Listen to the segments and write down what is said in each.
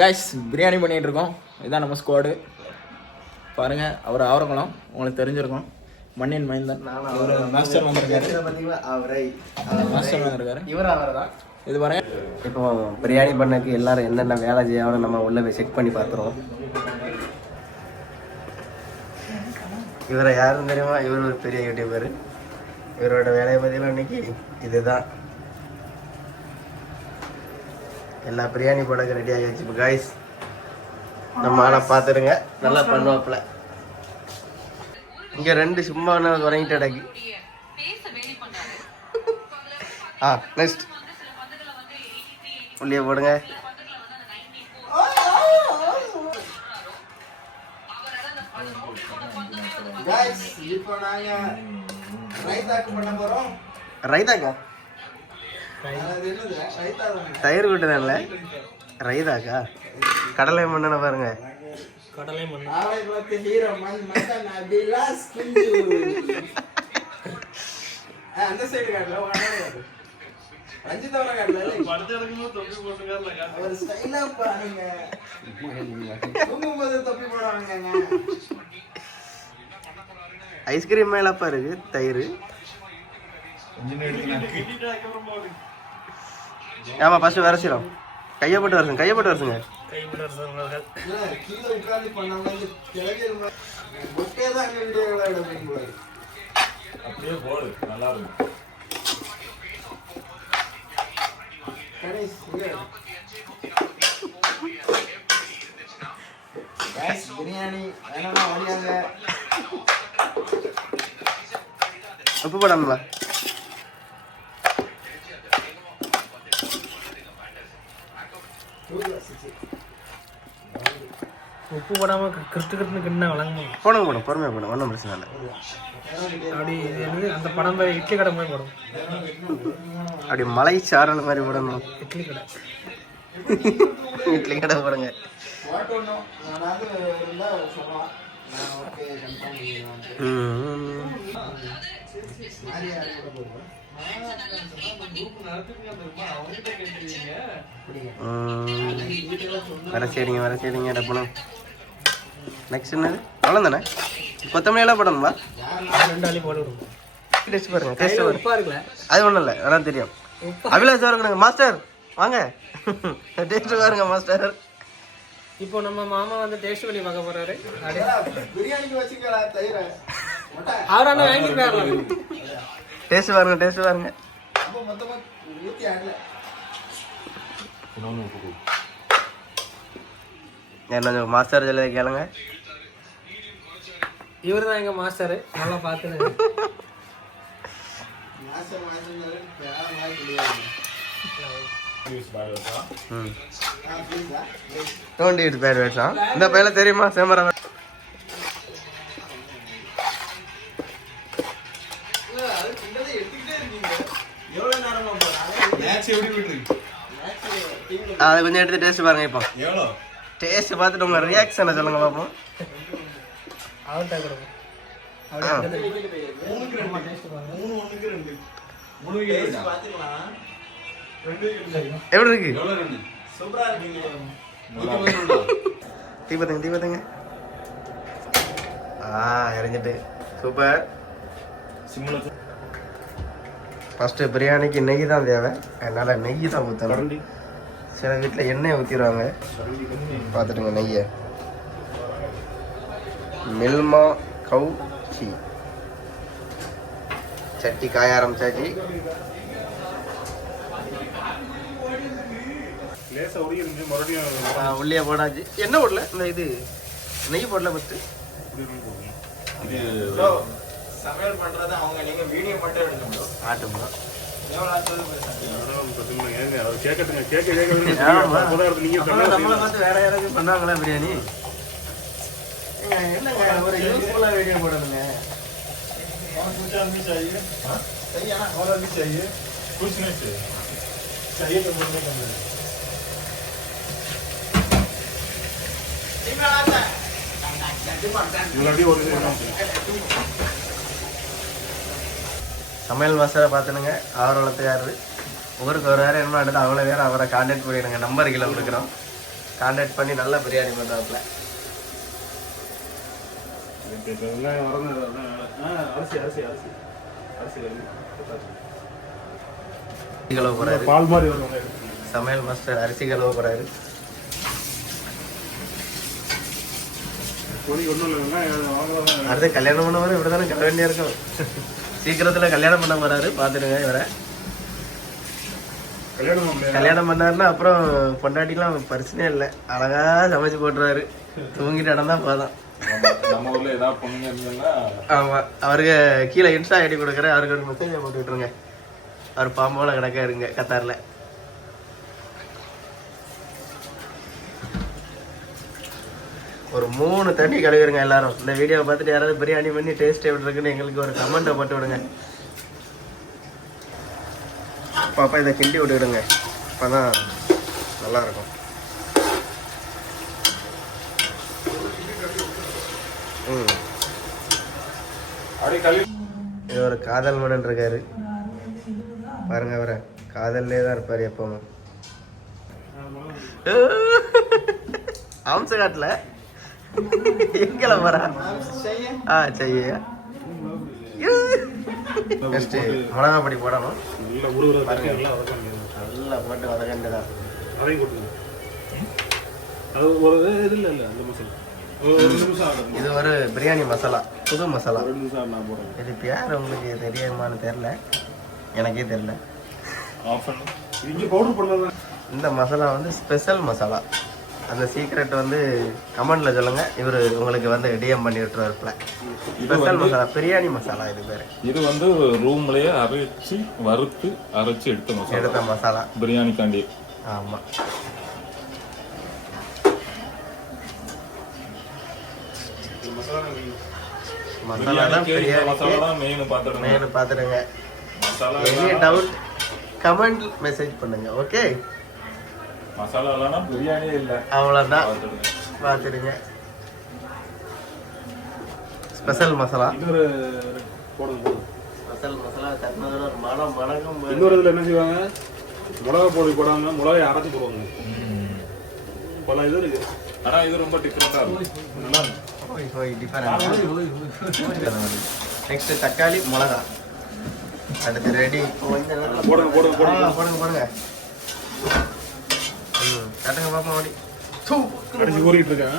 Guys biryani பண்ணிகிட்டு இருக்கோம். இதுதான் நம்ம ஸ்குவாடு. பாருங்கள், அவர் ஆவரக்குளம் உங்களுக்கு தெரிஞ்சிருக்கும். மண்ணின் மைந்தன் மாஸ்டர் வந்திருக்காரு. மாஸ்டர் வந்திருக்காரு. இவர் அவர் தான். இது பாருங்க, இப்போ பிரியாணி பண்ணக்கு எல்லாரும் என்னென்ன வேலை செய்யணும் நம்ம உள்ள போய் செக் பண்ணி பார்த்துருவோம். இவரை யாரும் தெரியுமா? இவர் ஒரு பெரிய யூடியூபர். இவரோட வேலையை பற்றிலாம் இன்னைக்கு இதுதான். எல்லா பிரியாணி போடக்கு ரெடி ஆகிடுச்சு. இப்போ காய்ஸ் நம்ம ஆளை பார்த்துடுங்க, நல்லா பண்ணுவாப்புல. இங்கே 2 சும்மா உறங்கிட்டு அடக்கி. நெக்ஸ்ட் உள்ளே போடுங்க. இப்போ நாங்கள் ரைத்தாக்கு பண்ண போகிறோம். ரைதாக்கா தயிர் கூட்டுதான்ல ரைதாக்கா. கடலை மண்ணனை பாருங்க. கடலை மண் அந்த சைடு காட்டல ஐஸ்கிரீம் மேலப்பா இருக்கு தயிர். ஆமா ஃபர்ஸ்ட் வரச்சிரும். கையை போட்டு வரசுங்க. அப்படியே போடு, நல்லா இருக்கும். பிரியாணி வேணாமா வாங்கியாங்க. உப்பு போடாமலா? உப்பு போடாமல் கிருத்துன்னு கிண்ணா வழங்கணும். போடுங்க பொறுமையாக போடும், ஒன்றும் பிரச்சனை இல்லை. அப்படி இது என்னது அந்த படம் மாதிரி இட்லி கடை மாதிரி போடும். அப்படி மலை சாரல் மாதிரி போடணும். இட்லி கடை இட்லி கடை போடுங்க. வர சரிங்க டப்பணும். நெக்ஸ்ட் என்னது? அவ்வளோ தானே? கொத்தமல்லி எல்லாம் போடணுங்களா? 2 ஆளி போட்டு விடுவோம். டேஸ்ட் பாருங்க. டேஸ்ட் உப்பா இருக்குல்ல? அது ஒன்றும் இல்லை, அதான் தெரியும். அபிலாஷ் இருக்கணுங்க. மாஸ்டர் வாங்க, டேஸ்ட் பாருங்க மாஸ்டர். இப்போ நம்ம மாமா வந்து டேஸ்ட் பண்ணி பார்க்க போறாரு. பிரியாணிக்கு வச்சுக்கல தயிர அவரான வாங்கிருக்காரு. டேஸ்ட் பாருங்க. அப்போ மொத்தமா ஊத்தி ஆடல. என்ன மாஸ்டர் சொல்ல கேளுங்க. இவர் தான் எங்க மாஸ்டர். நல்லா பார்த்துருங்க. பேர் வேஷம் இந்த பையில தெரியுமா? சேமரா அதை கொஞ்சம் எடுத்து டேஸ்ட் பாருங்க. இப்போ டேஸ்ட் பார்த்துட்டு உங்க ரியாக்ஷனை சொல்லுங்க பார்ப்போம். எப்படி இருக்கு? டீ பார்த்துங்க. இறங்கிட்டு சூப்பர். ஃபர்ஸ்ட் பிரியாணிக்கு நெய் தான் தேவை, அதனால நெய் தான் ஊற்றணும். சில வீட்டில் எண்ணெய் ஊற்றிடுவாங்க, பார்த்துட்டுங்க. நெய்யை மில்மா கவு சீ. சட்டி காய ஆரம்பிச்சாச்சு. உள்ளே போடாச்சு. என்ன போடல? இந்த இது நெய் போடல. ஃபஸ்ட்டு சமையல் பண்றது அவங்க, நீங்க வீடியோ மட்டும் எடுக்கணும். ஆட்டுமா நம்மளை பார்த்து வேற யாராவது பண்ணாங்களா பிரியாணி? என்னங்க ஒரு யூஸ்ஃபுல்லா வீடியோ போடணுங்க. சமையல் மாஸ்டரை பார்த்துனுங்க. அவர் வளர்த்துக்காரு. ஊருக்கு ஒரு வேறு என்ன எடுத்து அவ்வளோ வேறு அவரை கான்டாக்ட் பண்ணிடுங்க. நம்பர் கீழே கொடுக்குறோம். கான்டாக்ட் பண்ணி நல்ல பிரியாணி பண்ணுறாப்புல. கழுவ போறாரு. பால் மாதிரி வரும். சமையல் மாஸ்டர் அரிசி கழுவ போறாரு. அடுத்து கல்யாணம் பண்ண வர இப்படிதானே கட்ட வேண்டியா இருக்கும். சீக்கிரத்துல கல்யாணம் பண்ண போறாரு, பாத்துடுங்க இவரை. கல்யாணம் பண்ணாருன்னா அப்புறம் பொண்டாட்டிலாம் பிரச்சனையே இல்லை, அழகா சமைச்சு போட்டுருவாரு. தூங்கிட்டு இடம்தா போதும். நம்ம ஊர்ல ஏதாவது பொண்ணுங்க இருந்தாங்கன்னா ஆமா, அவருக்கு கீழே இன்ஸ்டா ஐடி கொடுக்குறேன், அவருக்கு ஒரு மெசேஜ் போட்டு விட்டுருங்க. அவர் பாம்போல கிடக்காருங்க கத்தார்ல. ஒரு 3 தண்ணி கழுவிடுங்க எல்லாரும். இந்த வீடியோவை பார்த்துட்டு யாராவது பிரியாணி பண்ணி டேஸ்ட் எப்படி இருக்குன்னு எங்களுக்கு ஒரு கமெண்ட்டை போட்டு விடுங்க. பாப்பா இதை கிண்டி விட்டுக்கிடுங்க, அப்போதான் நல்லா இருக்கும். இது ஒரு காதல் மன்னன் இருக்காரு பாருங்க, அவரை காதல்லே தான் இருப்பாரு எப்பவும். அம்ச காட்டுல எங்கல வரா செய்ய மிளகா பொடி போடணும். நல்லா போட்டு வதக்கண்டுதான். இது ஒரு பிரியாணி மசாலா, புது மசாலா. இது பேர் உங்களுக்கு தெரியுமான்னு தெரியல, எனக்கே தெரியல. இந்த மசாலா வந்து ஸ்பெஷல் மசாலா. அந்த சீக்ரெட் வந்து கமெண்ட்ல சொல்லுங்க, இவர் உங்களுக்கு வந்து டிஎம் பண்ணி விட்டுருவாருல. ஸ்பெஷல் மசாலா, பிரியாணி மசாலா இது பேரு. இது வந்து ரூம்லயே அரைச்சி வறுத்து அரைச்சி எடுத்த மசாலா பிரியாணி காண்டி. ஆமா, மசாலா தான் பிரியாணி பாத்துடுங்க. எனி டவுட் கமெண்ட் மெசேஜ் பண்ணுங்க. ஓகே, மசாலா இல்லைன்னா பிரியாணியே இல்லை, அவ்வளோதான். பார்த்துடுங்க. ஸ்பெஷல் மசாலா, ஸ்பெஷல் மசாலா தட்டினதில் ஒரு மனம் மணக்கும். இன்னொரு இதில் என்ன செய்வாங்க, மிளகா பொடி போடாமல் மிளகாய் அரைச்சி போடுவாங்க. பல இது இருக்கு, ஆனால் இது ரொம்ப டிஃப்ரெண்டாக இருக்கும். நல்லா நெக்ஸ்ட் தக்காளி மிளகா அடுத்து ரெடி. போடுங்க போடுங்க போடுங்க போடுங்க போடுங்க. கட்டுங்க பாப்பா ஓடி. அரிசி ஊறிட்டு இருக்கேன்.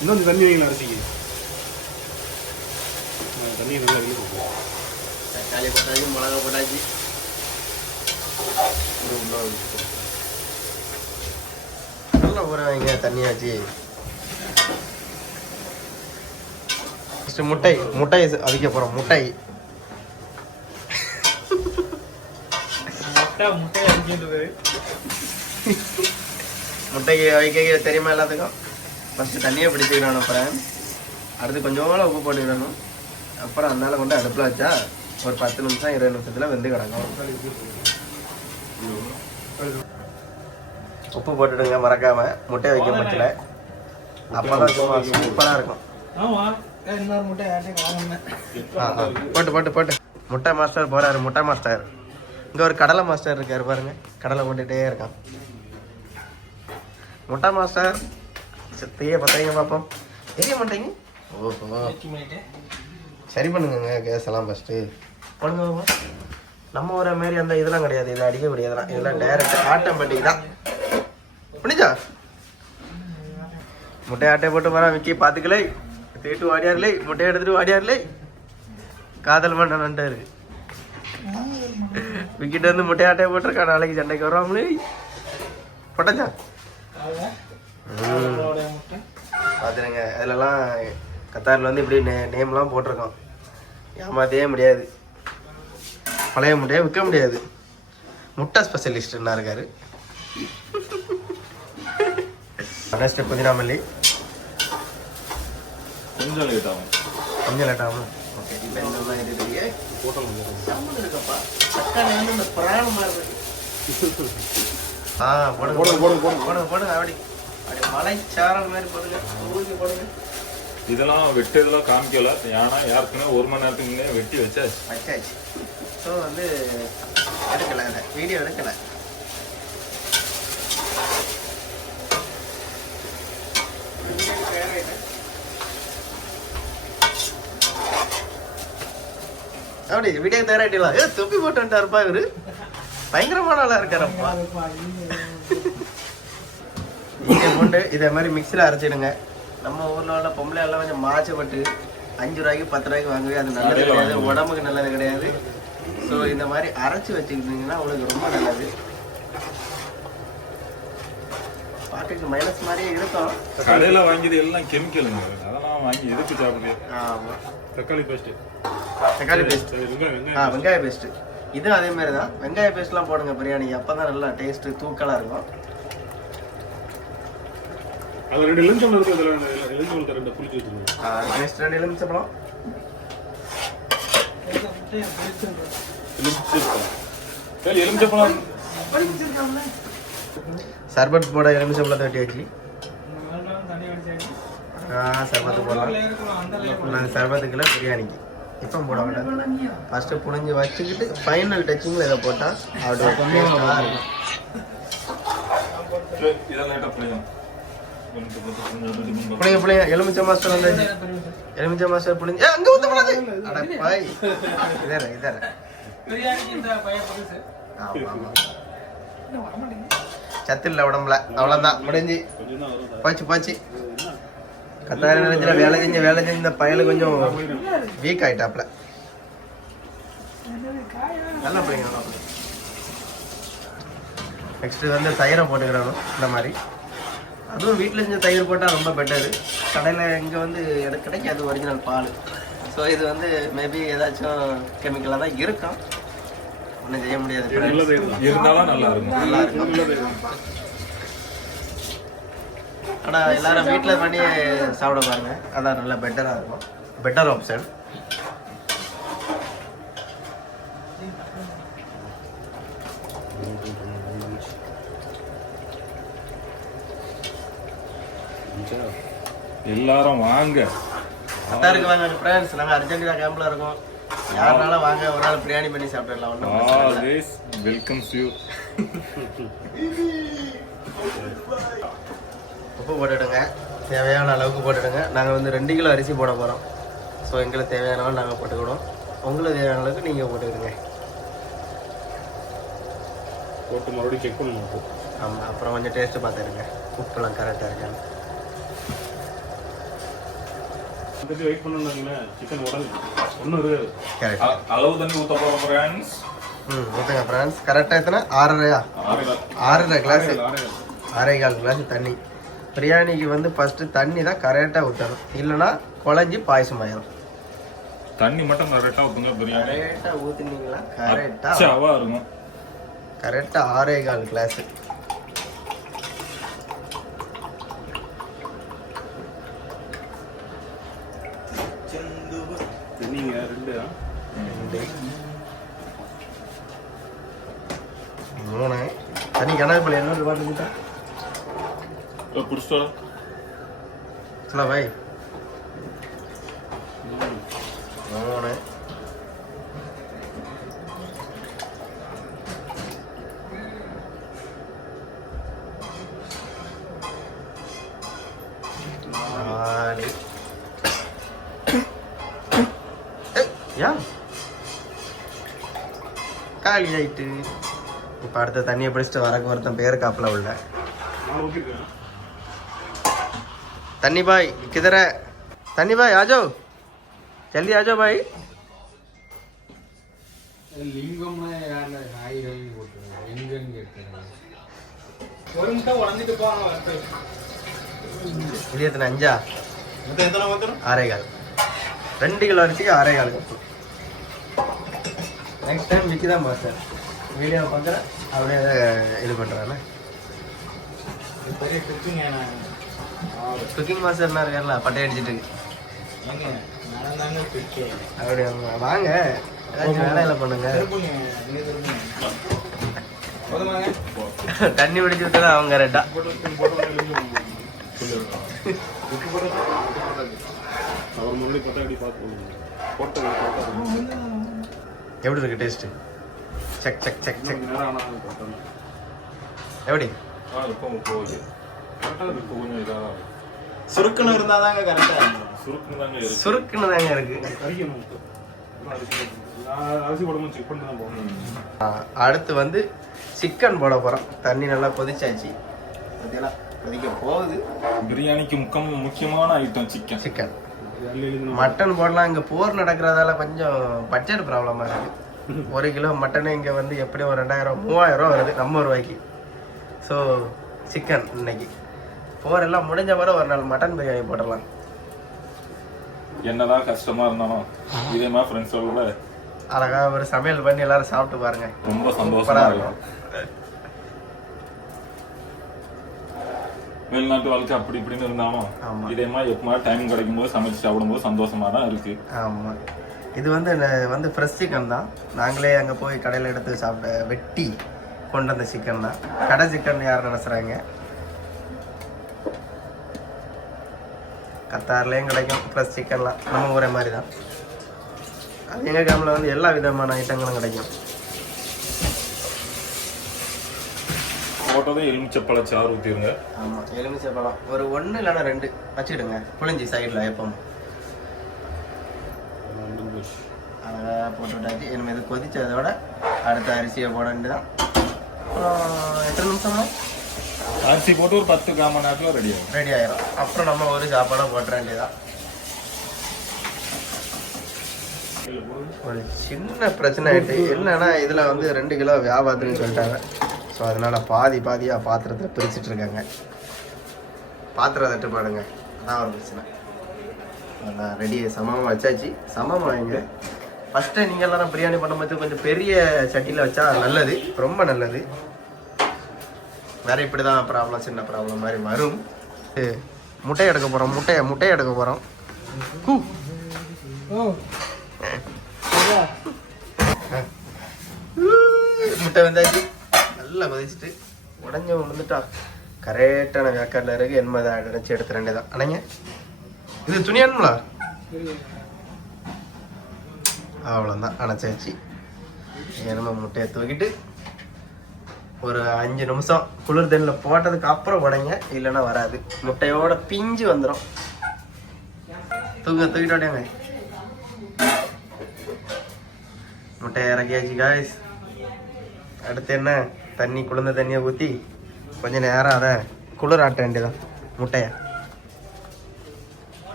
இன்னும் தண்ணி வைங்களா அரிசிக்கு. தண்ணி நல்லா வெளியே போகும். தக்காளி போட்டாச்சு, மிளகா போட்டாச்சு. நல்லா ஊற வைங்க தண்ணியாச்சு. முட்டை முட்டை அவிக்க போறோம். முட்டை முட்டைக்கு அவிக்க தெரியுமா எல்லாத்துக்கும். ஃபர்ஸ்ட் தண்ணியை பிடிச்சிக்கணும், அப்புறம் அடுத்து கொஞ்சமாக உப்பு போட்டுக்கணும். அப்புறம் அதனால கொண்டு அடுப்பில் வச்சா ஒரு 10 நிமிஷம் 20 நிமிஷத்துல வெந்து கிடக்கும். உப்பு போட்டுடுங்க மறக்காம, முட்டை வைக்க பட்சல அப்பதான் சும்மா சூப்பரா இருக்கும். போட்டு போட்டு போட்டு முட்டை மாஸ்டர் போறாரு. முட்டை மாஸ்டர் இங்க ஒரு கடலை மாஸ்டர் இருக்காரு பாருங்க, கடலை போட்டுட்டே இருக்கான். முட்டை மாஸ்டர் தீய பத்தைங்க பார்ப்போம். தெரிய மாட்டேங்க. ஓஹோ, சரி பண்ணுங்க கேஸ் எல்லாம் ஃபர்ஸ்ட்டு பண்ணுங்க. நம்ம ஊரை மாரி அந்த இதெல்லாம் கிடையாது, இதில் அடிக்கக்கூடியதெல்லாம் இதெல்லாம் டைரக்ட் ஆட்டோமேட்டிக் தான். புரிஞ்சா? முட்டை ஆட்டை போட்டு வர விக்கி பார்த்துக்கலை, தேட்டு வாடியார்லே, முட்டையை எடுத்துட்டு வாடியார்லே, காதல் பண்ண இருக்கு. விக்கிட்ட வந்து முட்டை ஆட்டையை போட்டிருக்கா, நாளைக்கு சண்டைக்கு வர்றாங்களே போட்டா. பார்த்துருங்க, அதிலலாம் கத்தாரில் வந்து இப்படி நேம்லாம் போட்டிருக்கோம். ஏமாற்றவே முடியாது, பழைய முட்டையை விற்க முடியாது. முட்டை ஸ்பெஷலிஸ்ட்னா இருக்காரு. நெக்ஸ்ட் புதினா மல்லி கொஞ்சம் லேட் ஆகும். கொஞ்சம் லேட் ஆகும். ஓகே, இப்போ இந்த மாதிரி இருக்கு. சம்மன் இருக்கப்பா, தக்காளி வந்து இந்த பிராணம் மாதிரி இருக்கு. போடுங்க போடுங்க போடுங்க போடுங்க போடுங்க. அப்படி அப்படி மலைச்சாரல் மாதிரி போடுங்க, ஊருக்கு போடுங்க. இதெல்லாம் வெட்டதெல்லாம் காமிக்கல, ஏன்னா யாருக்குன்னா 1 மணி நேரத்துக்கு முன்னே வெட்டி வச்சாச்சு. ஸோ வந்து எடுக்கலை, அதை வீடியோ எடுக்கலை. அப்படி வீடியோ தயாராட்டிடலாம். தொப்பி போட்டு வந்துட்டாருப்பா இவரு, பயங்கரமான ஆளா இருக்காரப்பா. இங்கே போட்டு இதே மாதிரி மிக்சியில் அரைச்சிடுங்க. நம்ம ஊரில் உள்ள பொம்பளை எல்லாம் கொஞ்சம் மாச்சப்பட்டு 5 ரூபாய்க்கு 10 ரூபாய்க்கு வாங்குவே, அது நல்லது கிடையாது, உடம்புக்கு நல்லது கிடையாது. ஸோ இந்த மாதிரி அரைச்சி வச்சுக்கிட்டீங்கன்னா உங்களுக்கு ரொம்ப நல்லது. பாட்டுக்கு மைனஸ் மாதிரியே இருக்கும். கடையில வாங்கியது எல்லாம் கெமிக்கலுங்க, அதெல்லாம் வாங்கி எதுக்கு சாப்பிடுறது? ஆமாம், தக்காளி பேஸ்ட், தக்காளி பேஸ்ட், வெங்காய பேஸ்ட்டு. இதுவும் அதே மாதிரி தான். வெங்காய பேஸ்ட்லாம் போடுங்க பிரியாணிக்கு, அப்போ தான் நல்லா டேஸ்ட்டு தூக்கலாக இருக்கும். அது 2 எலுமிச்சம்பழம் இருக்கு, அதில் எலுமிச்சம்பழத்தை 2 புளிச்சு வச்சுருக்கோம். நெக்ஸ்ட் 2 எலுமிச்சம்பழம். எலுமிச்சப்பழம் சர்பத் போட எலுமிச்சம்பழத்தை வெட்டி வச்சு சர்பத்து போடலாம். சர்பத்துக்குள்ள பிரியாணிக்கு இப்போ போட வேண்டாம். ஃபஸ்ட்டு புழிஞ்சு வச்சுக்கிட்டு ஃபைனல் டச்சிங்கில் இதை போட்டால் அப்படியே டேஸ்ட்டாக இருக்கும். புளிங்க எலுமிச்சை மாஸ்டர் வந்து எலுமிச்சை மாஸ்டர் புளிஞ்சு அங்கே ஊற்றக்கூடாது. அடப்பாய் இதர சத்து இல்லை உடம்புல, அவ்வளோதான் முடிஞ்சு போச்சு. கத்தாயிரம் நினைச்சுல வேலை செஞ்ச இந்த பயலு கொஞ்சம் வீக் ஆயிட்டாப்ல. நல்லா பிடிங்க. நெக்ஸ்ட்டு வந்து தயிரை போட்டுக்கிடணும் இந்த மாதிரி. அதுவும் வீட்டில் செஞ்ச தயிர் போட்டால் ரொம்ப பெட்டரு. கடையில் இங்கே வந்து எனக்கு கிடைக்காது ஒரிஜினல் பால். ஸோ இது வந்து மேபி ஏதாச்சும் கெமிக்கலாக தான் இருக்கும், ஒன்றும் செய்ய முடியாது. இருந்தாலும் நல்லா இருக்கும். ஆனால் எல்லாரும் வீட்டில் பண்ணி சாப்பிட பாருங்க, அதான் நல்லா பெட்டராக இருக்கும். Better option. எல்லாரும் வாங்க, கத்தாருக்கு வாங்க ஃப்ரெண்ட்ஸ். நாங்கள் அர்ஜென்டினா கேம்பில் இருக்கோம். யாருனாலும் வாங்க, ஒரு நாள் பிரியாணி பண்ணி சாப்பிடலாம். Always welcomes you. உப்பு போட்டுடுங்க, தேவையான அளவுக்கு போட்டுடுங்க. நாங்கள் வந்து 2 கிலோ அரிசி போட போகிறோம். ஸோ எங்களுக்கு தேவையான அளவு நாங்கள் போட்டுக்கிடுவோம், உங்களுக்கு தேவையான அளவுக்கு நீங்கள் போட்டுக்கிடுங்க. போட்டு மறுபடியும் செக் பண்ணணும். ஆமாம், அப்புறம் கொஞ்சம் டேஸ்ட்டு பார்த்துருங்க உப்புலாம் கரெக்டாக இருக்கான்னு. வெயிட் பண்ணுங்களேன், சிக்கன் உடனே ஒன்றும் இருக்காது. கரெக்ட். அளவு தண்ணி ஊற்ற போகிறோம் ஃப்ரெண்ட்ஸ். ஊற்றுங்க ஃப்ரெண்ட்ஸ். கரெக்டாக எத்தனை? 6.5 கிளாஸ், 6.25 கிளாஸ் தண்ணி. பிரியாணிக்கு வந்து ஃபஸ்ட்டு தண்ணி தான் கரெக்டாக ஊற்றணும், இல்லைன்னா குழஞ்சி பாயசம் ஆயிடும். தண்ணி மட்டும் கரெக்டாக ஊற்றுங்க. பிரியாணி கரெக்டாக ஊற்றினீங்களா கரெக்டாக இருக்கும். கரெக்டாக 6.25 கிளாஸு. நீங்கள் 2 3 தண்ணி கணக்கு என்ன பார்த்துக்கிட்டா பிடிச்சிட்டோம். चला भाई 3 காலி ஆயிட்டு. இப்போ அடுத்த தண்ணியை பிடிச்சிட்டு வரக்கு ஒருத்தன் பேர் காப்பில் உள்ள तन्नी भाई किधर है? तन्नी भाई आ जाओ, जल्दी आ जाओ भाई. लिंगम में यार हाई हाई बोलते हैं इंजन कहते हैं और उनका वांदी तो पाना है இது எத்தனை? 5 எத்தனை மாத்திரம்? 6.25 2 கிலோ அரிசிக்கு 6.25 நெக்ஸ்ட் டைம் விக்கி தான் மாஸ்டர் வீடியோ பார்க்குறேன், அப்படியே இது பண்ணுறானே. பெரிய குக்கிங் குக்கிங் மாஸ்டர்னா இருக்கார்ல, பட்டை அடிச்சுட்டு அப்படி வாங்க, ஏதாச்சும் வேலையில் பண்ணுங்க. தண்ணி பிடிச்சி விட்டு அவங்க கரெக்டா எப்படி இருக்கு taste? Check check check check எப்படி? சுருக்குன்னு இருந்தா தாங்க கரெக்டா சுருக்குன்னு தாங்க இருக்கு. சுருக்குன்னு தாங்க இருக்கு. கறிக்கணும். அரிசி போடும்போது செக் பண்ணிட்டு தான் போகணும். அடுத்து வந்து சிக்கன் போட போகிறோம். தண்ணி நல்லா கொதிச்சாச்சு, பார்த்தீங்களா கொதிக்க போகுது. பிரியாணிக்கு முக்கியமான ஐட்டம் சிக்கன். மட்டன் போடலாம். இங்கே போர் நடக்கிறதால கொஞ்சம் பட்ஜெட் ப்ராப்ளமாக இருக்குது. 1 கிலோ மட்டனே இங்கே வந்து எப்படியும் ஒரு 2000-3000 வருது நம்ம ரூபாய்க்கு. ஸோ சிக்கன் இன்னைக்கு போர் எல்லாம் முடிஞ்ச பிறகு ஒரு நாள் மட்டன் பிரியாணி போடலாம். என்னதான் கஷ்டமா இருந்தாலும் இதே மாதிரி ஃப்ரெண்ட்ஸோட அழகா ஒரு சமையல் பண்ணி எல்லாரும் சாப்பிட்டு பாருங்க, ரொம்ப சந்தோஷமா இருக்கும். வெளிநாட்டு வாழ்க்கை அப்படி இப்படின்னு இருந்தாலும் இதே மாதிரி எப்பமா டைம் கிடைக்கும் போது சமைச்சு சாப்பிடும்போது சந்தோஷமா தான் இருக்கு. ஆமா, இது வந்து ஃப்ரெஷ் சிக்கன் தான். நாங்களே அங்கே போய் கடையில் எடுத்து சாப்பிட்ட வெட்டி கொண்டு வந்த சிக்கன் தான். கடை சிக்கன் யார் நினைச்சுறாங்க, கத்தார்லேயும் கிடைக்கும் ஃப்ரெஷ் சிக்கன்லாம், நம்ம ஊரே மாதிரி தான். அது எங்கள் கேமில் வந்து எல்லா விதமான ஐட்டங்களும் கிடைக்கும். போட்டதும் எலுமிச்சப்பழ சாறு ஊற்றிடுங்க. ஆமாம், எலுமிச்சப்பழம் ஒரு 1 இல்லைன்னா 2 வச்சுக்கிடுங்க புளிஞ்சி சைடில் எப்பவும். அழகாக போட்டு விட்டாச்சு. இனிமேல் இது கொதிச்சதோட அடுத்த அரிசியை போட வேண்டியதான். எத்தனை நிமிஷமா அரிசி போட்டு ஒரு 10 கால் மணி நேரத்தில் ரெடி ஆயிரும். அப்புறம் நம்ம ஒரு சாப்பாடாக போட்டுற வேண்டியதான். ஒரு சின்ன பிரச்சனை ஆகிட்டு என்னன்னா, இதில் வந்து 2 கிலோ வியாபாரத்துன்னு சொல்லிட்டாங்க. ஸோ அதனால் பாதியாக பாத்திரத்தை பிரிச்சுட்டு இருக்காங்க. பாத்திரம் தட்டுப்பாடுங்க, அதான் ஒரு பிரச்சனை. அதான் ரெடியை சமமாக வச்சாச்சு. சமமாக வைங்க. ஃபஸ்ட்டு நீங்கள் எல்லாரும் பிரியாணி பண்ணும்போது கொஞ்சம் பெரிய சட்டியில் வச்சா நல்லது, ரொம்ப நல்லது. வேறு இப்படி தான் ப்ராப்ளம், சின்ன ப்ராப்ளம் மாதிரி வரும். முட்டை எடுக்க போகிறோம். முட்டை எடுக்க போகிறோம். முட்டை வந்தாச்சு. நல்லா கொதிச்சுட்டு உடஞ்சி விழுந்துட்டா கரெக்டான வேக்காட்டில் இருக்கு. எண்பதை அடைச்சி எடுத்து 2 தான் அணைங்க. இது துணியானுங்களா? அவ்வளோதான், அணைச்சாச்சு. நம்ம முட்டையை தூக்கிட்டு ஒரு 5 நிமிஷம் குளிர் தண்ணியில் போட்டதுக்கு அப்புறம் உடைங்க, இல்லைன்னா வராது. முட்டையோட பிஞ்சு வந்துடும். தூக்கிட்டு ஓடியாங்க. முட்டையை இறக்கியாச்சு காய்ஸ். அடுத்து என்ன, தண்ணி குளிர்ந்த தண்ணியை ஊற்றி கொஞ்சம் நேரம் அதை குளிர் ஆட்ட வேண்டியதான் முட்டையை.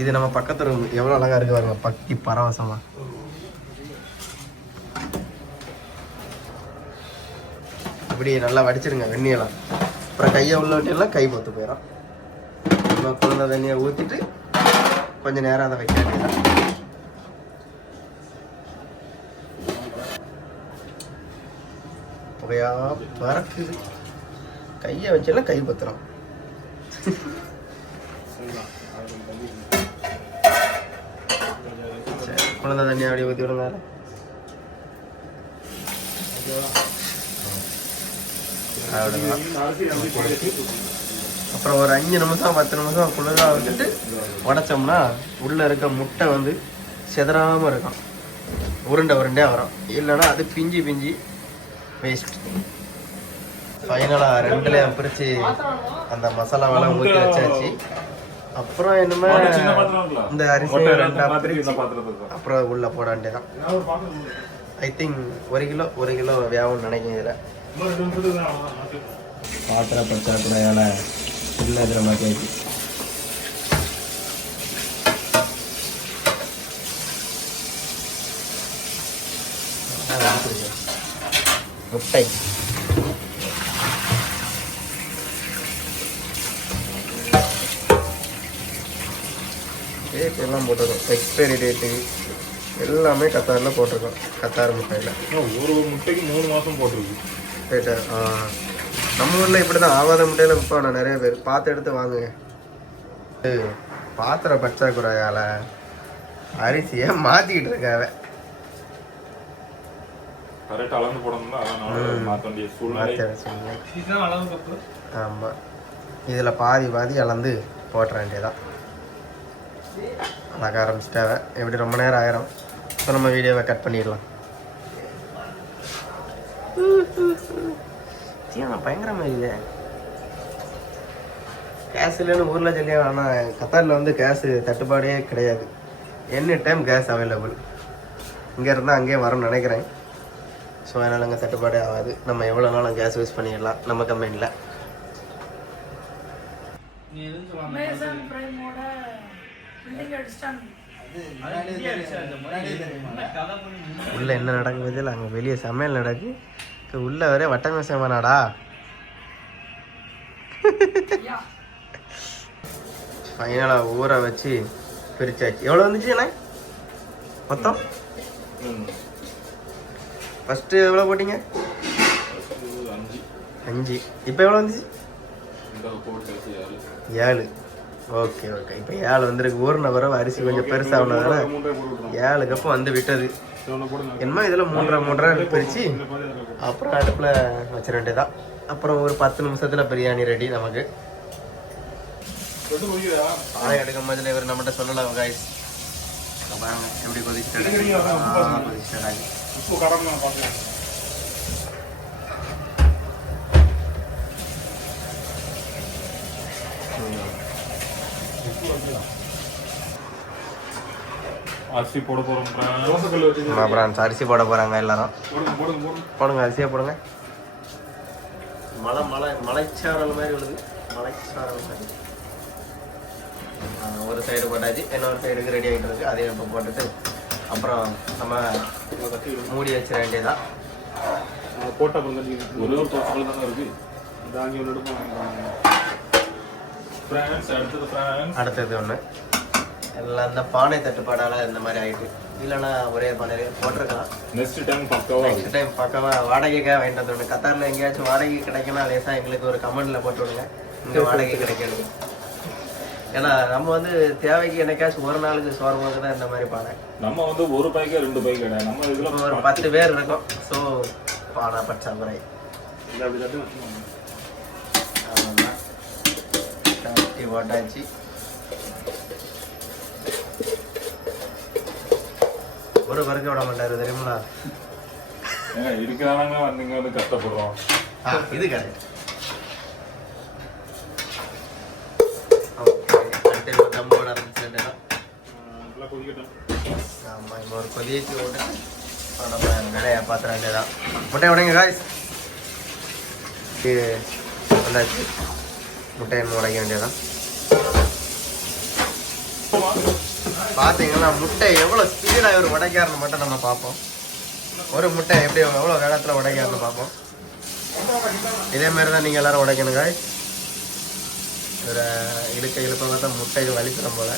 இது நம்ம பக்கத்து ரூம் எவ்வளோ அழகாக இருக்கு பாருங்க, பக்கி பரவசமா. இப்படி நல்லா வடிச்சிருங்க வெந்நியெல்லாம். அப்புறம் கையை உள்ள விட்டியெல்லாம் கை பொத்து போயிடும். நம்ம குளிர்ந்த தண்ணியை ஊற்றிட்டு கொஞ்சம் நேரம் அதை வைக்க வேண்டியதான். புகையா பறக்குது. கையை வச்செல்லாம் கை பத்துறோம். சரி, குழந்தை தண்ணியை அப்படியே ஊற்றி விடுங்க. அப்புறம் ஒரு 5 நிமிஷம் 10 நிமிஷம் குளிராக வச்சுட்டு உடைச்சோம்னா உள்ளே இருக்க முட்டை வந்து செதறாமல் இருக்கும், உருண்டையாக வரும். இல்லைன்னா அது பிஞ்சு வேஸ்ட். ஃபைனலாக 2லையும் பிரித்து அந்த மசாலாவெல்லாம் ஊற்றி வச்சாச்சு. அப்புறம் என்னமே இந்த அரிசி 2ஆக பிரித்து அப்புறம் உள்ளே போட வேண்டியதான். ஐ திங்க் 1 கிலோ வேகும்னு நினைக்கிறேன். இதில் பாத்திர பற்றாக்குறையால் இல்லை இதில் மாற்றியாச்சு. முட்டை டேட் எல்லாம் போட்டிருக்கோம். எக்ஸ்பைரி டேட்டு எல்லாமே கத்தாரில் போட்டிருக்கோம். கத்தார் முட்டையில் ஒரு முட்டைக்கு 3 மாதம் போட்டிருக்கு டேட்டா. நம்ம ஊரில் இப்படி தான் ஆவாத முட்டையில் விற்பான நிறைய பேர். பார்த்து எடுத்து வாங்குங்க. பாத்திர பற்றாக்குறையால் அரிசியை மாற்றிக்கிட்டு இருக்காங்க. கரெக்டாக அளந்து போடணும்னா மாற்ற வேண்டிய சூழ்நிலை. ஆமாம், இதில் பாதி அளந்து போட்டுற வேண்டியதான். அழகாக ஆரம்பிச்சிட்டாவ. எப்படி ரொம்ப நேரம் ஆயிரும். ஸோ நம்ம வீடியோவை கட் பண்ணிடலாம். பயங்கரமாக இது கேஸ் இல்லைன்னு ஊரில் சொல்லி, ஆனால் கத்தாரில் வந்து கேஸ் தட்டுப்பாடே கிடையாது. Any time gas available. இங்கே இருந்தால் அங்கேயே வரும்னு நினைக்கிறேன். ஸோ அதனால் அங்கே தட்டுப்பாடே ஆகாது. நம்ம எவ்வளோ நாளும் கேஸ் யூஸ் பண்ணிடலாம் நம்ம கம்பெனியில். உள்ளே என்ன நடக்குது இல்லை, அங்கே வெளியே சமையல் நடக்கு. உள்ளே வர வட்டமே சேமானாடா. ஃபைனலாக ஊற வச்சு பிரிச்சாச்சு. எவ்வளோ வந்துச்சு அண்ணா மொத்தம்? ஃபஸ்ட்டு எவ்வளோ போட்டிங்க? 5. இப்போ எவ்வளோ வந்துச்சு? 7. Okay okay. இப்போ 7 வந்துருக்கு. ஊறின பிறகு அரிசி கொஞ்சம் பெருசாகனதால 7 கப்பு வந்து விட்டது. என்னமோ இதில் 3.5 பிரித்து அப்புறம் அடுப்பில் வச்சிட வேண்டியதான். அப்புறம் ஒரு 10 நிமிஷத்தில் பிரியாணி ரெடி நமக்கு. பானை எடுக்கும் போதில் இவர் நம்மகிட்ட சொல்லலாம் காய்ஸ். பாருங்க எப்படி கொதிச்சிட்டாங்க. அரிசி போட போறோம். அப்புறம் அரிசி போட போறாங்க எல்லாரும். போடுங்க அரிசியா போடுங்க. மலைச்சாரல் மாதிரி உள்ளது. மலைச்சாரல் மாதிரி ஒரு சைடு போட்டாச்சு. இன்னொரு சைடுக்கு ரெடி ஆகிட்டு இருக்கு. அதையும் இப்போ போட்டுட்டு அப்புறம் நம்ம மூடி வச்சிட வேண்டியதான். போட்ட ஒரே ஒரு தோசை தானே இருக்கு. அடுத்தது ஒன்று எல்லாம் இந்த பானை தட்டுப்பாடால இந்த மாதிரி ஆகிட்டு. இல்லைன்னா ஒரே பானையில போட்டிருக்கலாம். நெக்ஸ்ட் டைம் பக்கவா வாடகைக்காக வாங்கிட்டு வந்துடுங்க. கத்தாரில் எங்கேயாச்சும் வாடகை கிடைக்குன்னா லேசாக எங்களுக்கு ஒரு கமெண்ட்ல போட்டு விடுங்க. இங்கே வாடகை கிடைக்கணும். ஏன்னா நம்ம வந்து தேவைக்கு என்னைக்காச்சும் ஒரு நாளுக்கு சோறும்போது தான் இந்த மாதிரி பானை. நம்ம வந்து ஒரு பைக்கா 2 பைக் கிடையாது. நம்ம இதுல ஒரு 10 பேர் இருக்கும். ஸோ பானை பச்சாமுறை தட்டி போட்டாச்சு. ஒரு பருக்க விட மாட்டாரு தெரியுமா? இருக்கிறாங்க வந்து இங்க வந்து கஷ்டப்படுறோம். இது கரெக்ட். ஆமாம், இப்போ ஒரு கொதிச்சு விட்டு நம்ம நிறையா பார்த்துட வேண்டியதான். முட்டை உடைங்க காய்ஸ். வந்தாச்சு. முட்டையை உடைக்க வேண்டியதான். பார்த்தீங்கன்னா முட்டை எவ்வளோ ஸ்பீடாக ஒரு உடைக்காருன்னு மட்டும் நம்ம பார்ப்போம். ஒரு முட்டை எப்படி எவ்வளோ வேகத்தில் உடைக்காருன்னு பார்ப்போம். இதே மாதிரி தான் நீங்கள் எல்லோரும் உடைக்கணும் காய்ஸ். ஒரு இழுப்ப பார்த்தா முட்டை வலிக்கிறோம் போல்.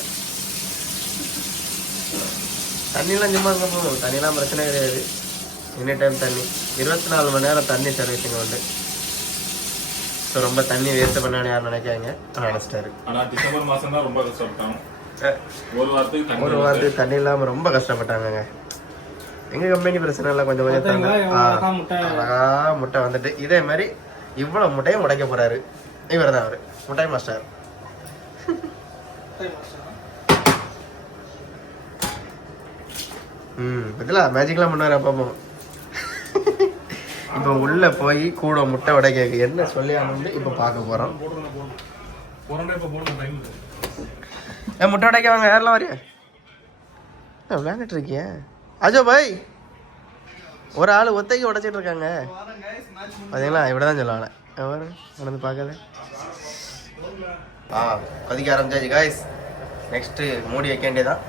தண்ணியெலாம் சும்மா இருக்க போகணும். தண்ணியெலாம் பிரச்சனை கிடையாது. எனி டைம் தண்ணி 24 மணி நேரம் தண்ணி சர்வீஸிங் உண்டு. ஸோ ரொம்ப தண்ணி வேஸ்ட் பண்ணான்னு யாரும் நினைக்காங்க. நினச்சிட்டாரு. ஆனால் டிசம்பர் மாதம் தான் ரொம்ப கஷ்டப்பட்டாங்க. ஒரு வாரத்துக்கு தண்ணி இல்லாமல் ரொம்ப கஷ்டப்பட்டாங்க. எங்கள் கம்பெனி பிரச்சனை இல்லை. கொஞ்சம் முட்டை வந்துட்டு இதே மாதிரி இவ்வளோ முட்டையும் உடைக்க போகிறாரு. இவர் தான் அவர் முட்டை மாஸ்டர். இதெல்லாம் மேஜிக்லாம் பண்ணுவார் அப்பப்போ. இப்போ உள்ளே போய் கூட முட்டை உடைக்க என்ன சொல்லியானு இப்போ பார்க்க போகிறோம். முட்டை உடைக்க வாங்க. யாரெல்லாம் வரையா விளையாண்டுட்டு இருக்கிய அஜோ பாய்? ஒரு ஆள் ஒத்தைக்கு உடைச்சிட்டு இருக்காங்க. பார்த்தீங்களா? இப்படி தான் சொல்லுவாங்க. நடந்து பார்க்காத. கொதிக்க ஆரம்பிச்சாச்சு காய்ஸ். நெக்ஸ்ட்டு மூடி வைக்க வேண்டியதான்.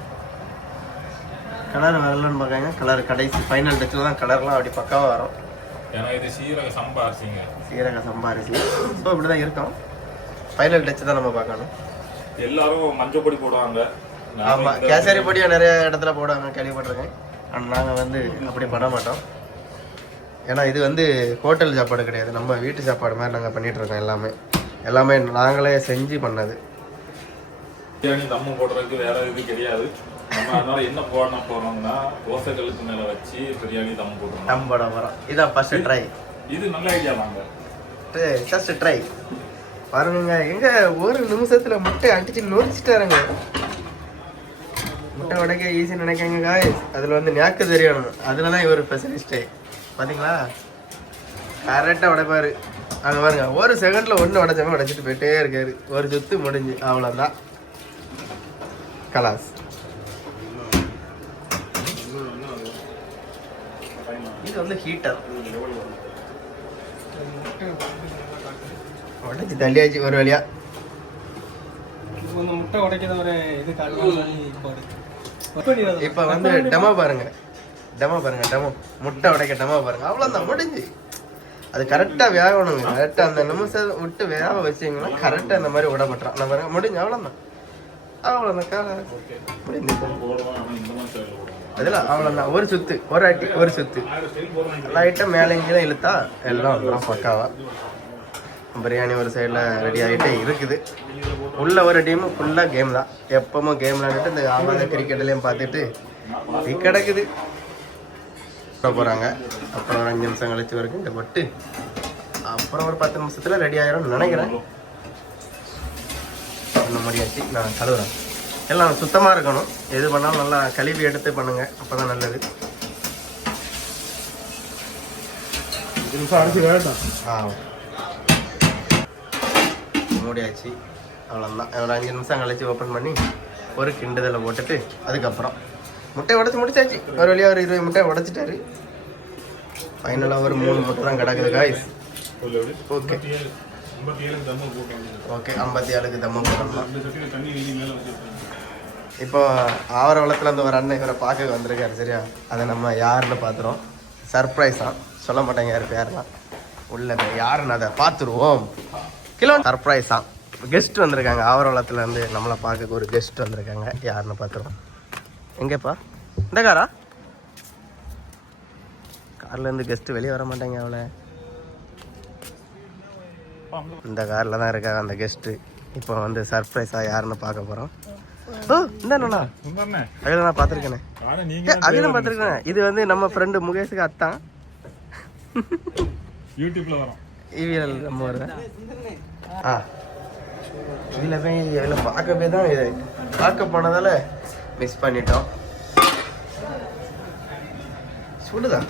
கலர் வரலன்னு பார்க்காங்க. கலர் கடைசி ஃபைனல் டச்சில் தான் கலர்லாம் அப்படி பக்காவாக வரும். ஏன்னா இது சீரக சம்பா அரிசிங்க. சீரக சம்பா அரிசி. ஸோ இப்படி தான் இருக்கும். ஃபைனல் டச்சு தான் நம்ம பார்க்கணும். எல்லாரும் மஞ்சள் பொடி போடுவாங்க. ஆமாம், கேசரி பொடியாக நிறைய இடத்துல போடுவாங்க, கேள்விப்பட்டிருக்கேன். ஆனால் நாங்கள் வந்து அப்படி பண்ண மாட்டோம். ஏன்னா இது வந்து ஹோட்டல் சாப்பாடு கிடையாது. நம்ம வீட்டு சாப்பாடு மாதிரி நாங்கள் பண்ணிகிட்ருக்கோம். எல்லாமே நாங்களே செஞ்சு பண்ணது. பிரியாணி தம்மு போடுறதுக்கு வேற இது கிடையாது. நம்ம அதனால என்ன போறோம்னா தோசைகளுக்கு மேலே வச்சு பிரியாணி தம் போடுறோம். தம் போட போகிறோம். இதான் ஃபர்ஸ்ட் ட்ரை. இது நல்ல ஐடியா தாங்க. ஃபர்ஸ்ட் ட்ரை பாருங்க. எங்க ஒரு நிமிஷத்துல முட்டை அடிச்சு நொறிச்சிட்டாருங்க. முட்டை உடைக்க ஈஸின்னு நினைக்காங்க காய்ஸ். அதில் வந்து ஞாக்கு தெரியணும். அதில் தான் இவர் ஸ்பெஷலிஸ்டே. பார்த்தீங்களா? கரெக்டாக உடைப்பாரு. அங்கே பாருங்க, ஒரு செகண்ட்ல ஒன்று உடைச்சாம உடைச்சிட்டு போயிட்டே இருக்காரு. ஒரு சுத்து முடிஞ்சு, அவ்வளோதான். கலாஸ். இது வந்து ஹீட்டர். உடைச்சி தள்ளியாச்சு ஒரு வழியா. முட்டை உடைக்கிற ஒரு இது இப்போ வந்து டெமோ பாருங்க, டெமோ முட்டை உடைக்க டெமோ பாருங்க. அவ்வளோதான், முடிஞ்சு. அது கரெக்டாக வேகணுங்க. கரெக்டாக அந்த நிமிஷம் விட்டு வேக வச்சிங்கன்னா கரெக்டாக இந்த மாதிரி விடப்பட்டுறோம். நான் பாருங்க முடிஞ்சு. அவ்வளோதான் முடிஞ்சு. அதில் அவ்வளோதான். ஒரு சுத்து, ஒரு அடி, ஒரு சுத்து லைட்டாக மேலே இங்கேயும் இழுத்தா எல்லாம் வந்துடும் பக்காவா. பிரியாணி ஒரு சைடில் ரெடி ஆகிட்டே இருக்குது. உள்ள ஒரு டீமு ஃபுல்லாக கேம் தான். எப்பவும் கேம் விளையாண்டுட்டு இந்த ஆகாத கிரிக்கெட்லேயும் பார்த்துட்டு கிடக்குது போகிறாங்க. அப்புறம் ஒரு 5 நிமிஷம் கழிச்சு வரைக்கும் இந்த பட்டு அப்புறம் ஒரு 10 நிமிஷத்தில் ரெடி ஆகிரும்னு நினைக்கிறேன். இன்னும் முடியாச்சு. நான் கழுவுறேன். எல்லாம் சுத்தமாக இருக்கணும். எது பண்ணாலும் நல்லா கழுவி எடுத்து பண்ணுங்க, அப்போ தான் நல்லது. 5 நிமிஷம் அடிச்சு வேண்டாம். மூடியாச்சு. அவ்வளோதான். ஒரு 5 நிமிஷம் கழிச்சு ஓப்பன் பண்ணி ஒரு கிண்டுதலை போட்டுட்டு அதுக்கப்புறம் முட்டையை உடச்சி முடிச்சாச்சு. ஒரு வழியாக ஒரு 20 முட்டையை உடச்சிட்டாரு. ஃபைனலாக ஒரு 3 முட்டை தான் கிடக்குது காய்ஸ். ஓகே ஓகே, 57க்கு தம்மு போடலாம். இப்போ ஆவரவளத்துலேருந்து ஒரு அண்ணன் இவரை பார்க்க வந்திருக்காரு. சரியா, அதை நம்ம யாருன்னு பார்த்துருவோம். சர்ப்ரைஸாக சொல்ல மாட்டாங்க யார் பேரெல்லாம். உள்ள யாருன்னு அதை பார்த்துருவோம். கிலோ சர்ப்ரைஸாக கெஸ்ட் வந்திருக்காங்க. ஆவரவளத்துலேருந்து நம்மளை பார்க்க ஒரு கெஸ்ட் வந்திருக்காங்க. யாருன்னு பார்த்துருவோம். எங்கேப்பா? இந்த காரா? கார்லேருந்து கெஸ்ட்டு வெளியே வர மாட்டாங்க. அவளை இந்த காரில் தான் இருக்காங்க அந்த கெஸ்ட்டு. இப்போ வந்து சர்ப்ரைஸாக யாருன்னு பார்க்க போகிறோம். ஓ, இந்த அண்ணா அதில் நான் பார்த்துருக்கேனே. அதிலும் பார்த்துருக்கேன். இது வந்து நம்ம ஃப்ரெண்டு முகேஷுக்கு அத்தான். யூடியூப்ல வரோம். இவிஎல் நம்ம வருவேன். இதில் போய் இதில் பார்க்க போய் தான் இது பார்க்க போனதால் மிஸ் பண்ணிட்டோம். சுடுதான்.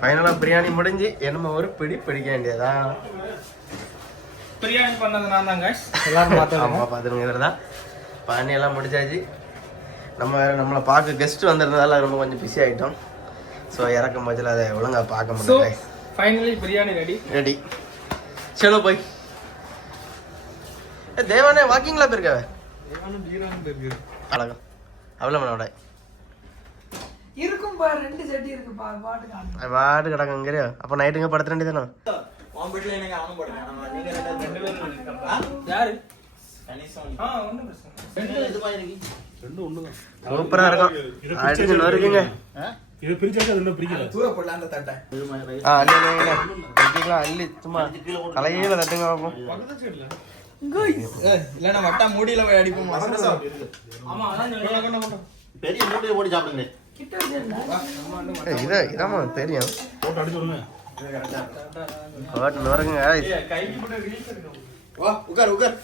ஃபைனலாக பிரியாணி முடிஞ்சு என்னமோ ஒரு பிடி பிடிக்க வேண்டியதா. பிரியாணி பண்ணது நான் தாங்க. எல்லாரும் பார்த்தோம். ஆமாம், பார்த்துருங்க. இவர் தான் பண்ணி எல்லாம் முடிச்சாச்சு. நம்மளை பார்க்க கெஸ்ட் வந்திருந்ததால ரொம்ப கொஞ்சம் பிஸி ஆகிட்டோம். ஸோ இறக்கும் போதில் அதை ஒழுங்காக பார்க்க முடியல. Finally biryani ready. சலோ போய். தேவானே வாக்கிங்களா போயிருக்காவே? அழகம் அவ்வளோ மனோட இருக்கும்பா. 2 செட்டி இருக்குப்பா. பாட்டு கிடக்குங்கிறியோ? அப்போ நைட்டுங்க படுத்து 2 தானே. சூப்பரா இருக்கும். அடிச்சு நொறுக்குங்க. இதை பிரிச்சாச்சு, அது இன்னும் பிரிக்கல. அள்ளி சும்மா தலையில தட்டுங்க பார்ப்போம். இல்லைன்னா வட்டா மூடியில போய் அடிப்போம். பெரிய மூட்டையை போட்டு சாப்பிடுங்க. இதாமா தெரியும். போட்டு அடிச்சு விடுங்க. நுறக்குங்க. உட்கார் உட்கார்.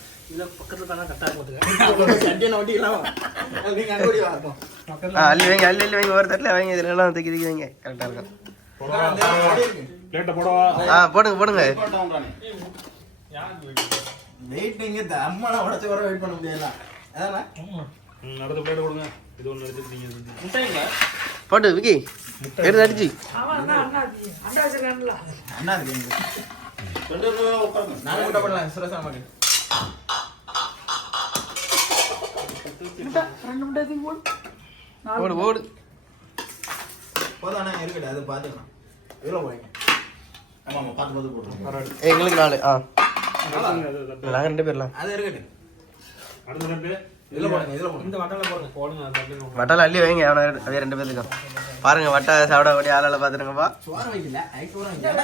அள்ளி வைங்க, அள்ளி வைங்க. ஒரு தட்டில் வைங்க. இதுல எல்லாம் தூக்கி வைங்க. கரெக்டா இருக்கும். பிளேட்டை போடவா? போடுங்க போடுங்க. வெயிட் இங்க அம்மாலாம் உடச்சு வர வெயிட் பண்ண முடியல. அதான் அடுத்த பிளேட் கொடுங்க. இது ஒன்று எடுத்துக்கிட்டீங்க. போட்டு விக்கி எடுத்து அடிச்சு. அண்ணா இருக்கு. நான் முட்டை போடலாம். சுரசா மாதிரி ஓடு ஓடு. போதாண்ணா இருக்கட்டும். அது பார்த்துக்கலாம். எவ்வளோ போய்ங்க? ஆமாம் ஆமாம், பார்த்து பார்த்து போட்டுருங்க. எங்களுக்கு 4. நாங்கள் 2 பேர்லாம். அது இருக்கட்டும். அடுத்த தட்டு இதில் போடுங்க. இதில் போடுங்க. இந்த வட்டல போடுங்க. வட்டால அள்ளி வைங்க. அதே 2 பேர்த்துக்கும் பாருங்க. வட்டா சாப்பிடக்கூடிய ஆளால பார்த்துருங்கப்பா. சோறு வைக்கல. ஐக்கூட வைக்கல.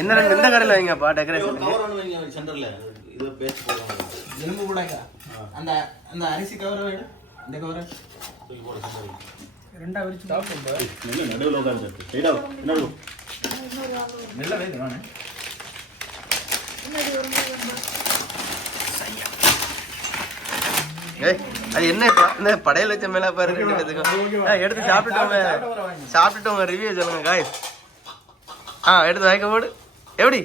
என்ன இந்த கடையில் வைங்கப்பா டெக்கரேஷன். கவர் ஒன்று வைங்க சென்டரில். இது பேஸ்ட் போடுறாங்க. எலும்பு கூட அந்த அந்த அரிசி கவரை விட இந்த கவரை போட சென்டரில். 2 விரிச்சு சாப்பிடுங்க. இல்லை, நடுவில் உட்காந்து என்ன நல்ல வைக்கணும். அது என்ன இந்த படையல் வச்ச மேல பாரு 2 பேத்துக்கும். எடுத்து சாப்பிட்டுட்டோங்க. ரிவ்யூ சொல்லுங்க காய்ஸ். எடுத்து வாய்க்க போடு. எப்படி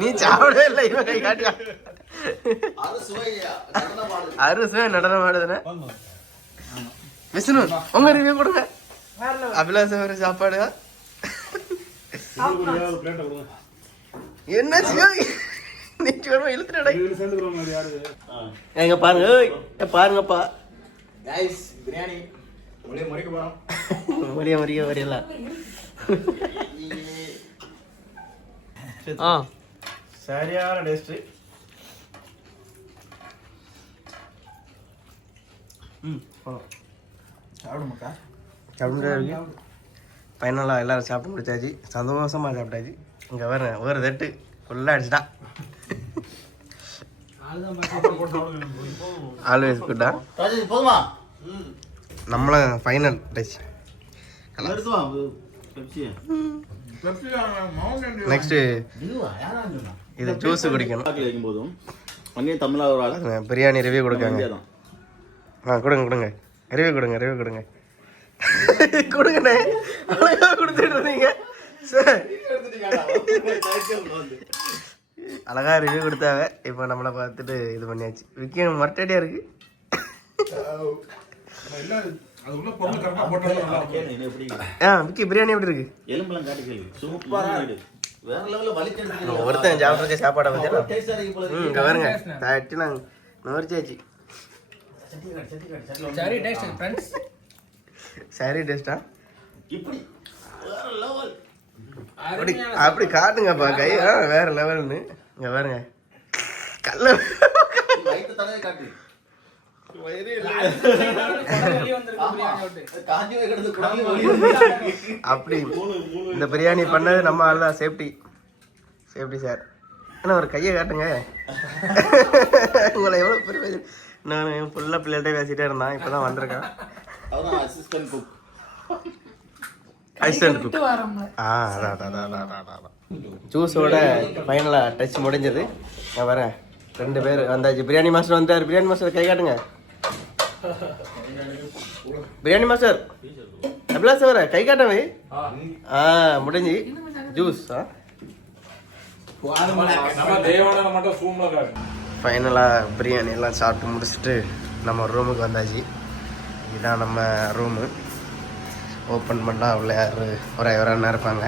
நீ சாப்பிடவே இல்லை, இவன் கை காட்டியா அறுசுவை நடனம் ஆடுதுன்னு. விஷ்ணு உங்க ரிவ்யூ கொடுங்க. அபிலாஷ் ஒரு சாப்பாடு என்ன இழுத்துடா எங்க பாருங்க. பாருங்கப்பா கைஸ், பிரியாணி முறிக்க போறோம். வரியல சரியான டேஸ்ட். சாப்பிடுமாக்கா? சாப்பிட்டு ஃபைனலாக எல்லாரும் சாப்பிட்டு முடிச்சாச்சு, சந்தோஷமாக சாப்பிட்டாச்சு. இங்கே வர ஒரு தட்டு ஃபுல்லாக அடிச்சுட்டா. ஆல்வேஸ் குட்டா. போதுமா? நம்மளும் ஃபைனல் டச். எடுத்து வா பெப்சியை. நெக்ஸ்ட்டு இது ஜூஸ் குடிக்கணும். வைக்கும் போதும் அங்கேயும் தமிழாக ஒரு ஆள் பிரியாணி ரிவ்யூ கொடுக்காங்க. கொடுங்க ரிவ்யூ கொடுங்க கொடுங்கண்ணே. அழகாக கொடுத்துட்டு இருந்தீங்க சார், அழகா ரிவ்யூ கொடுத்தாங்க. இப்போ நம்மளை பார்த்துட்டு இது பண்ணியாச்சு. விக்கி மரட்டடியாக இருக்கு. விக்கி பிரியாணி எப்படி இருக்கு? எலும்பெல்லாம் காட்டி கேள்வி சூப்பரா இருக்கு. வேற லெவல்ல வலிச்சு ஒருத்தன் சாப்பிட்ற சாப்பாடை பற்றி இங்கே வருங்க தட்டி நாங்கள் நுவரிச்சாச்சு. சரி டேஸ்டா இப்படி வேற லெவல். அப்படி காட்டுங்கப்பா கை. வேற லெவல்னு இங்கே பாருங்க. கல்ல லைட் தடவை காட்டு. அப்படி இந்த பிரியாணி பண்ணது நம்ம ஆள் தான். Safety sir. ஆனால் ஒரு கையை காட்டுங்க. உங்களை எவ்வளோ பெரிய நான் ஃபுல்லாக பிள்ளைகிட்ட பேசிகிட்டே இருந்தான். இப்போ தான் வந்திருக்கேன். Assistant cook. அதான் ஜூஸோட ஃபைனலாக டச் முடிஞ்சது. நான் வரேன். 2 பேர் வந்தாச்சு. பிரியாணி மாஸ்டர் வந்தார். பிரியாணி மாஸ்டர் கை காட்டுங்க. பிரியாணி மாஸ்டர் அபிலாஷ் வர கை காட்டவே. முடிஞ்சு ஜூஸ். ஃபைனலாக பிரியாணி எல்லாம் சாப்பிட்டு முடிச்சுட்டு நம்ம ரூமுக்கு வந்தாச்சு. இதுதான் நம்ம ரூமு. ஓப்பன் பண்ணால் அவ்வளோ யார் ஒரு அண்ணா இருப்பாங்க.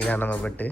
இதான் நம்ம பெட்டு.